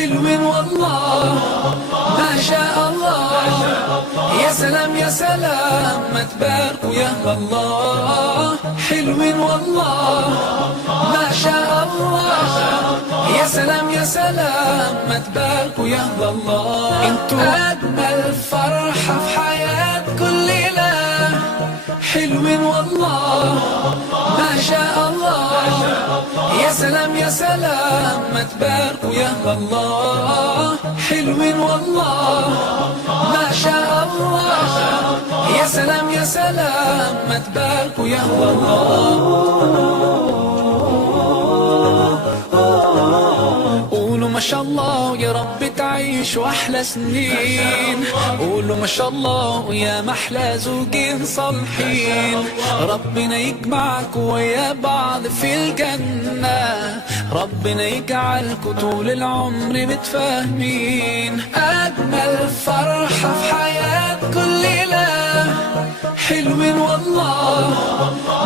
حلو والله ما شاء الله. يا سلام يا سلام ما تباركوا يا الله. حلو والله ما شاء الله. يا سلام يا سلام ما تباركوا يا الله. انتوا أجمل فرحة في حياة كل ليلة. حلو والله ما شاء الله. يا سلام يا سلام ما تباركوا يا الله. حلو والله ما شاء الله. يا سلام يا سلام ما تباركوا يا الله. قولوا ما شاء الله يا رب تعيشوا أحلى سنين. قولوا ما شاء الله ويا محلى زوجين صالحين. ربنا يجمعكوا ويا بعض في الجنة. ربنا يجعلكوا طول العمر متفاهمين. أجمل فرحة في حياة كل ليلة. حلو والله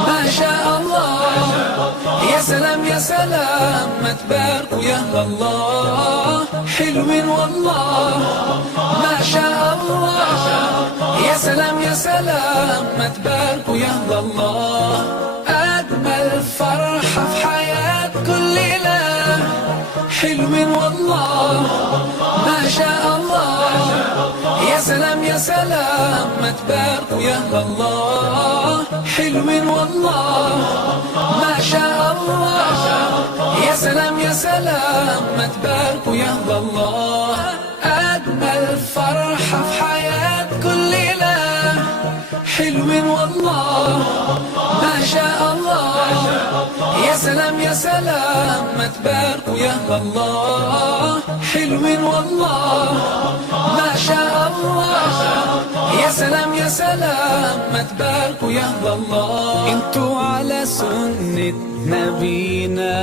ما شاء الله. يا سلام يا سلام ما تباركوا يا الله. حلو والله ما شاء الله. يا سلام يا سلام ما تباركوا يا الله. أجمل فرحة في حياة كل ليلة. حلو والله ما شاء الله. يا سلام يا سلام ما تباركوا يا الله. حلو والله ما شاء الله. يا سلام يا سلام ما تباركوا يا الله. أجمل فرحة في حياة كل ليلة. حلو والله ما شاء الله. يا سلام يا سلام ما تباركوا يا الله. حلو والله ما شاء الله. يا سلام يا سلام ما تباركوا يا الله. انتوا على سنة نبينا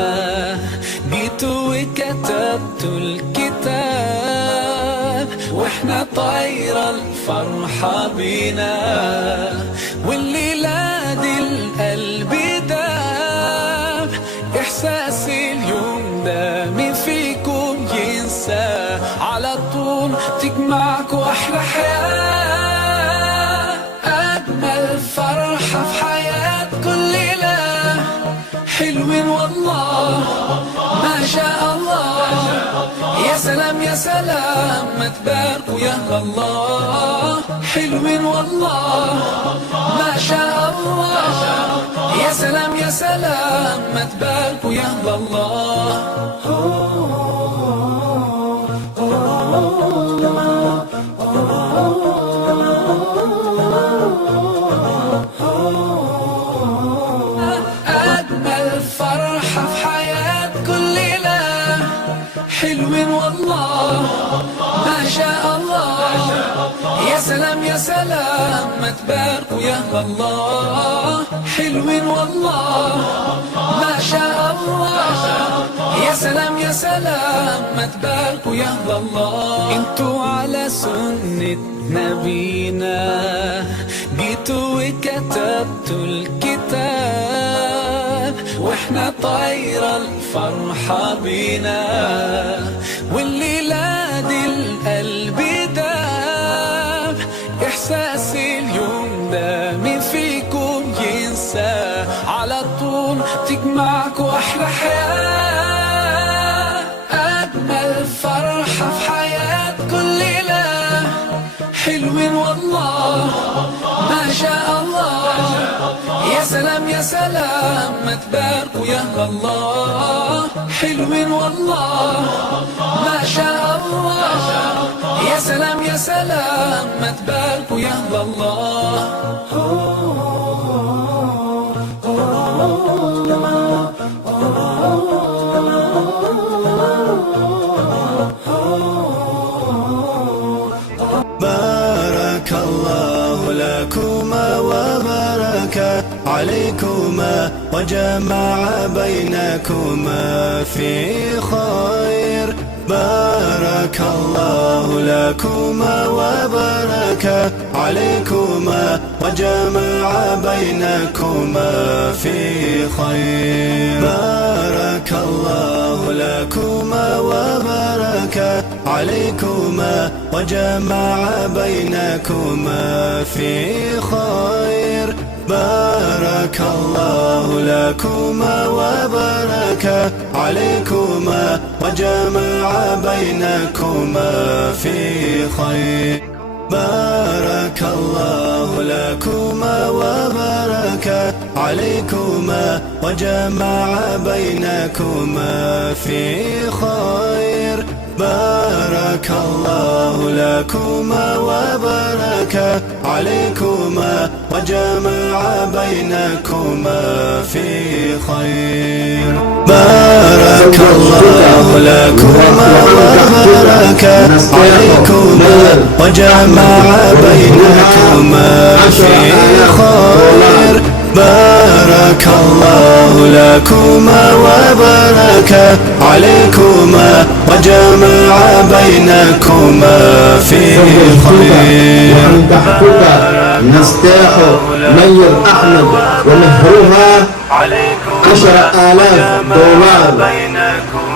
جيتوا وكتبتوا الكتاب. واحنا طايرة الفرحة بينا. والليلة دي القلب داب. احساس اليوم ده مين فيكم ينسى. على طول تجمعكوا احلى حياة. اجمل فرحة في حياة كل ليلة. حلو والله ما شاء الله. يا سلام يا سلام ما تباركوا يا الله. حلو والله ما شاء الله. يا سلام يا سلام ما تباركوا يا الله. أجمل فرحة في حياة كل ليلة. حلو والله ما شاء الله. يا سلام يا سلام ما تباركوا يا الله. حلو والله ما شاء الله. يا سلام يا سلام ما تباركوا يا الله. انتوا على سنة نبينا جيتوا وكتبتوا الكتاب. واحنا طايرة الفرحة بينا. والليلة دي القلب داب. احساس اليوم ده مين فيكم ينسى. على طول تجمعكوا احلى حياة. اجمل فرحة في حياة كل ليلة. حلو والله ما شاء الله. يا سلام يا سلام ما تباركوا يا الله. حلو والله ما شاء الله. يا سلام يا سلام ما تباركوا يا الله. بارك الله لكما وبارك عليكما وجمع بينكما في خير. بارك الله لكما وبارك عليكما وجمع بينكما في خير. بارك الله لكما وبارك عليكما وجمع بينكما في خير. بارك الله لكما وبارك عليكما وجمع بينكما في خير. بارك الله لكما وبارك عليكما وجمع بينكما في خير. بارك الله لكما وبارك عليكما وجمع بينكما في خير. بارك الله لكما وبارك عليكما وجمع بينكما في خير. بارك الله لكما وبارك عليكما وجمع بينكما في خير. ومن تحتك نستاح مير أحمد ومهرها $10,000.